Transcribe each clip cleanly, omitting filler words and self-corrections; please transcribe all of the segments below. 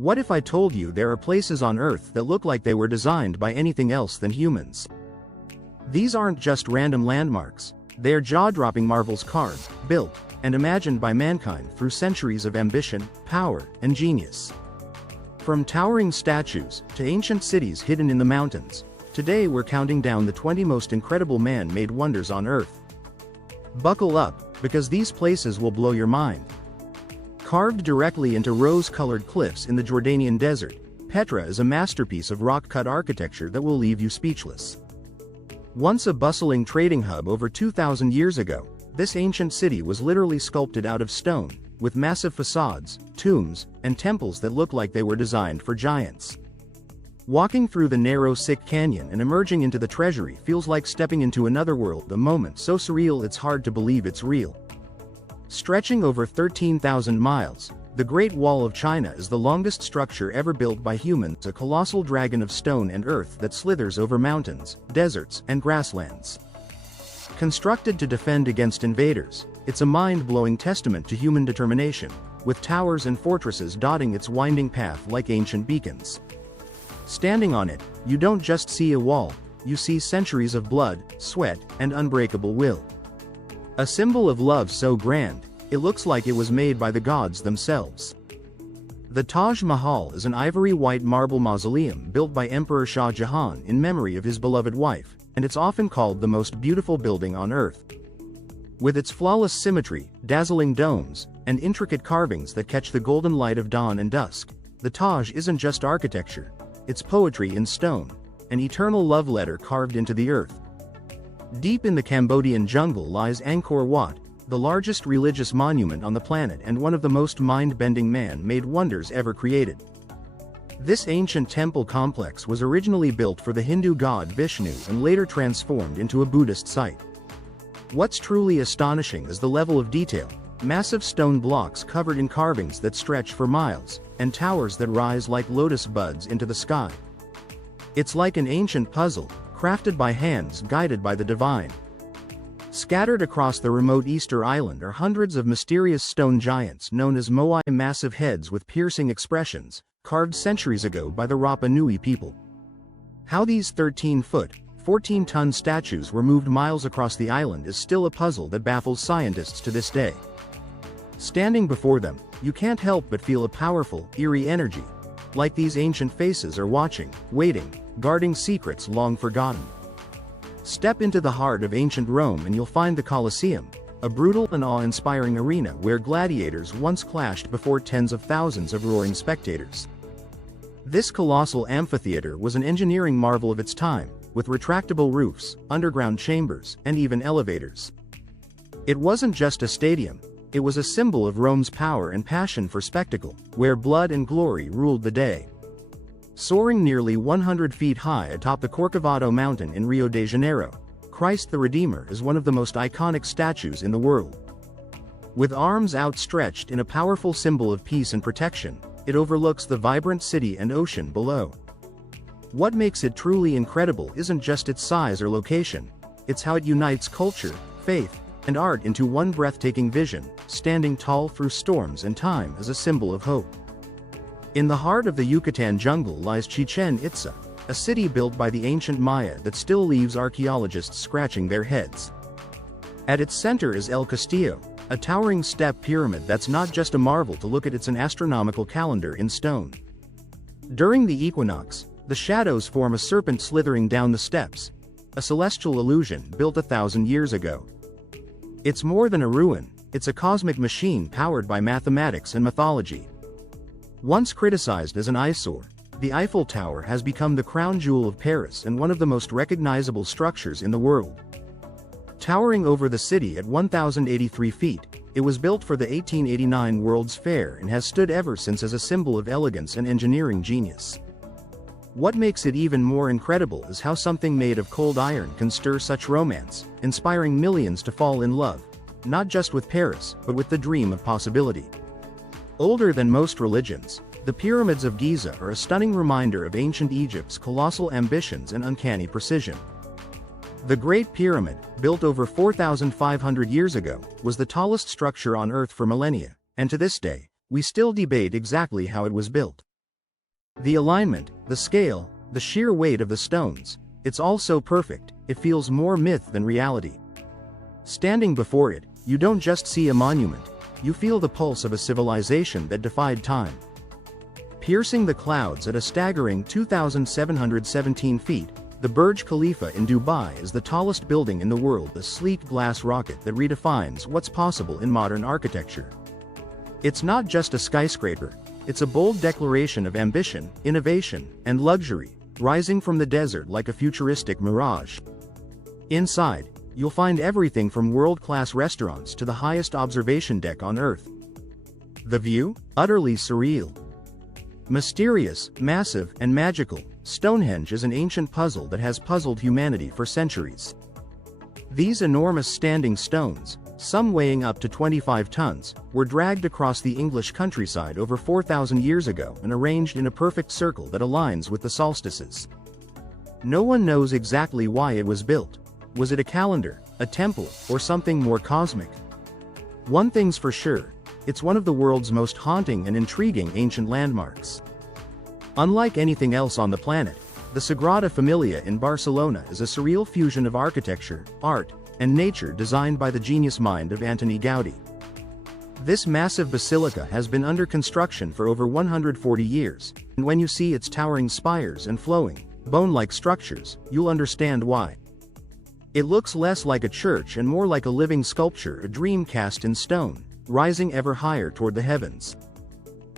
What if I told you there are places on Earth that look like they were designed by anything else than humans? These aren't just random landmarks, they are jaw-dropping marvels carved, built, and imagined by mankind through centuries of ambition, power, and genius. From towering statues to ancient cities hidden in the mountains, today we're counting down the 20 most incredible man-made wonders on Earth. Buckle up, because these places will blow your mind. Carved directly into rose-colored cliffs in the Jordanian desert, Petra is a masterpiece of rock-cut architecture that will leave you speechless. Once a bustling trading hub over 2,000 years ago, this ancient city was literally sculpted out of stone, with massive facades, tombs, and temples that look like they were designed for giants. Walking through the narrow Sick Canyon and emerging into the treasury feels like stepping into another world, a moment so surreal it's hard to believe it's real. Stretching over 13,000 miles, the Great Wall of China is the longest structure ever built by humans, a colossal dragon of stone and earth that slithers over mountains, deserts, and grasslands. Constructed to defend against invaders, it's a mind-blowing testament to human determination, with towers and fortresses dotting its winding path like ancient beacons. Standing on it, you don't just see a wall, you see centuries of blood, sweat, and unbreakable will. A symbol of love so grand, it looks like it was made by the gods themselves. The Taj Mahal is an ivory-white marble mausoleum built by Emperor Shah Jahan in memory of his beloved wife, and it's often called the most beautiful building on Earth. With its flawless symmetry, dazzling domes, and intricate carvings that catch the golden light of dawn and dusk, the Taj isn't just architecture, it's poetry in stone, an eternal love letter carved into the earth. Deep in the Cambodian jungle lies Angkor Wat, the largest religious monument on the planet and one of the most mind-bending man-made wonders ever created. This ancient temple complex was originally built for the Hindu god Vishnu and later transformed into a Buddhist site. What's truly astonishing is the level of detail: massive stone blocks covered in carvings that stretch for miles, and towers that rise like lotus buds into the sky. It's like an ancient puzzle, crafted by hands guided by the divine. Scattered across the remote Easter Island are hundreds of mysterious stone giants known as moai, massive heads with piercing expressions, carved centuries ago by the Rapa Nui people. How these 13-foot, 14-ton statues were moved miles across the island is still a puzzle that baffles scientists to this day. Standing before them, you can't help but feel a powerful, eerie energy, like these ancient faces are watching, waiting, guarding secrets long forgotten. Step into the heart of ancient Rome and you'll find the Colosseum, a brutal and awe-inspiring arena where gladiators once clashed before tens of thousands of roaring spectators. This colossal amphitheater was an engineering marvel of its time, with retractable roofs, underground chambers, and even elevators. It wasn't just a stadium, it was a symbol of Rome's power and passion for spectacle, where blood and glory ruled the day. Soaring nearly 100 feet high atop the Corcovado mountain in Rio de Janeiro, Christ the Redeemer is one of the most iconic statues in the world. With arms outstretched in a powerful symbol of peace and protection, it overlooks the vibrant city and ocean below. What makes it truly incredible isn't just its size or location, it's how it unites culture, faith, and art into one breathtaking vision, standing tall through storms and time as a symbol of hope. In the heart of the Yucatan jungle lies Chichen Itza, a city built by the ancient Maya that still leaves archaeologists scratching their heads. At its center is El Castillo, a towering step pyramid that's not just a marvel to look at, it's an astronomical calendar in stone. During the equinox, the shadows form a serpent slithering down the steps, a celestial illusion built 1,000 years ago. It's more than a ruin, it's a cosmic machine powered by mathematics and mythology. Once criticized as an eyesore, the Eiffel Tower has become the crown jewel of Paris and one of the most recognizable structures in the world. Towering over the city at 1,083 feet, it was built for the 1889 World's Fair and has stood ever since as a symbol of elegance and engineering genius. What makes it even more incredible is how something made of cold iron can stir such romance, inspiring millions to fall in love, not just with Paris, but with the dream of possibility. Older than most religions, the pyramids of Giza are a stunning reminder of ancient Egypt's colossal ambitions and uncanny precision. The Great Pyramid, built over 4,500 years ago, was the tallest structure on Earth for millennia, and to this day, we still debate exactly how it was built. The alignment, the scale, the sheer weight of the stones, it's all so perfect, it feels more myth than reality. Standing before it, you don't just see a monument, you feel the pulse of a civilization that defied time. Piercing the clouds at a staggering 2,717 feet, the Burj Khalifa in Dubai is the tallest building in the world, a sleek glass rocket that redefines what's possible in modern architecture. It's not just a skyscraper, it's a bold declaration of ambition, innovation, and luxury, rising from the desert like a futuristic mirage. Inside, you'll find everything from world-class restaurants to the highest observation deck on Earth. The view? Utterly surreal. Mysterious, massive, and magical, Stonehenge is an ancient puzzle that has puzzled humanity for centuries. These enormous standing stones, some weighing up to 25 tons, were dragged across the English countryside over 4,000 years ago and arranged in a perfect circle that aligns with the solstices. No one knows exactly why it was built. Was it a calendar, a temple, or something more cosmic? One thing's for sure, it's one of the world's most haunting and intriguing ancient landmarks. Unlike anything else on the planet, the Sagrada Familia in Barcelona is a surreal fusion of architecture, art, and nature designed by the genius mind of Antoni Gaudí. This massive basilica has been under construction for over 140 years, and when you see its towering spires and flowing, bone-like structures, you'll understand why. It looks less like a church and more like a living sculpture, a dream cast in stone, rising ever higher toward the heavens.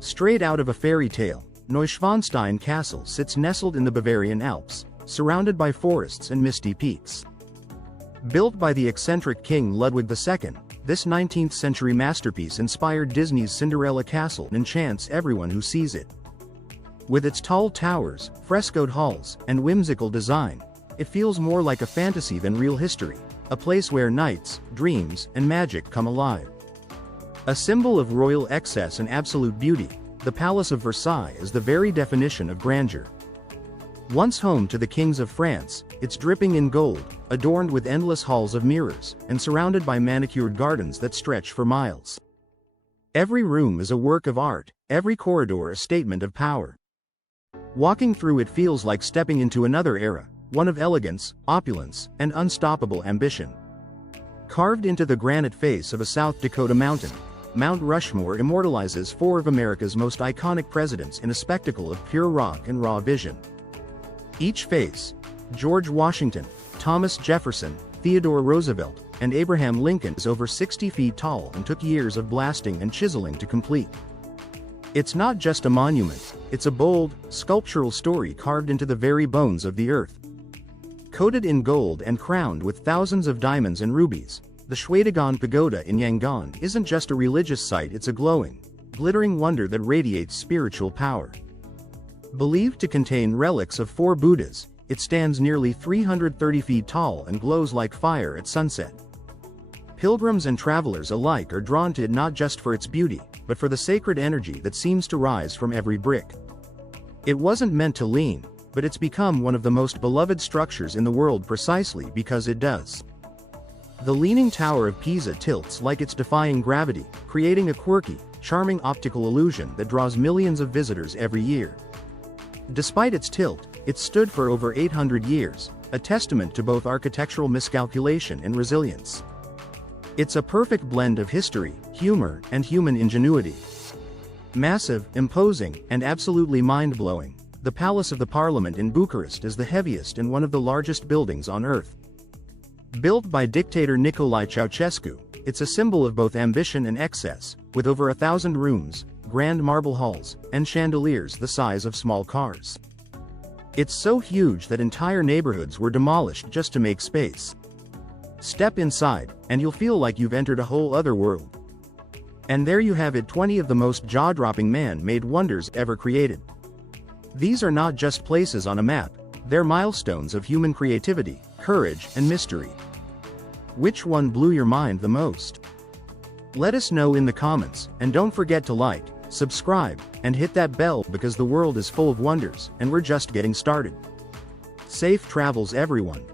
Straight out of a fairy tale, Neuschwanstein Castle sits nestled in the Bavarian Alps, surrounded by forests and misty peaks. Built by the eccentric King Ludwig II, this 19th-century masterpiece inspired Disney's Cinderella Castle and enchants everyone who sees it. With its tall towers, frescoed halls, and whimsical design, it feels more like a fantasy than real history, a place where nights, dreams, and magic come alive. A symbol of royal excess and absolute beauty, the Palace of Versailles is the very definition of grandeur. Once home to the kings of France, it's dripping in gold, adorned with endless halls of mirrors, and surrounded by manicured gardens that stretch for miles. Every room is a work of art, every corridor a statement of power. Walking through it feels like stepping into another era, one of elegance, opulence, and unstoppable ambition. Carved into the granite face of a South Dakota mountain, Mount Rushmore immortalizes four of America's most iconic presidents in a spectacle of pure rock and raw vision. Each face, George Washington, Thomas Jefferson, Theodore Roosevelt, and Abraham Lincoln, is over 60 feet tall and took years of blasting and chiseling to complete. It's not just a monument, it's a bold, sculptural story carved into the very bones of the earth. Coated in gold and crowned with thousands of diamonds and rubies, the Shwedagon Pagoda in Yangon isn't just a religious site, it's a glowing, glittering wonder that radiates spiritual power. Believed to contain relics of four Buddhas, it stands nearly 330 feet tall and glows like fire at sunset. Pilgrims and travelers alike are drawn to it not just for its beauty, but for the sacred energy that seems to rise from every brick. It wasn't meant to lean, but it's become one of the most beloved structures in the world precisely because it does. The Leaning Tower of Pisa tilts like it's defying gravity, creating a quirky, charming optical illusion that draws millions of visitors every year. Despite its tilt, it's stood for over 800 years, a testament to both architectural miscalculation and resilience. It's a perfect blend of history, humor, and human ingenuity. Massive, imposing, and absolutely mind-blowing, the Palace of the Parliament in Bucharest is the heaviest and one of the largest buildings on Earth. Built by dictator Nicolae Ceausescu, it's a symbol of both ambition and excess, with over 1,000 rooms, grand marble halls, and chandeliers the size of small cars. It's so huge that entire neighborhoods were demolished just to make space. Step inside, and you'll feel like you've entered a whole other world. And there you have it, 20 of the most jaw-dropping man-made wonders ever created. These are not just places on a map, they're milestones of human creativity, courage, and mystery. Which one blew your mind the most? Let us know in the comments, and don't forget to like, subscribe, and hit that bell because the world is full of wonders, and we're just getting started. Safe travels, everyone.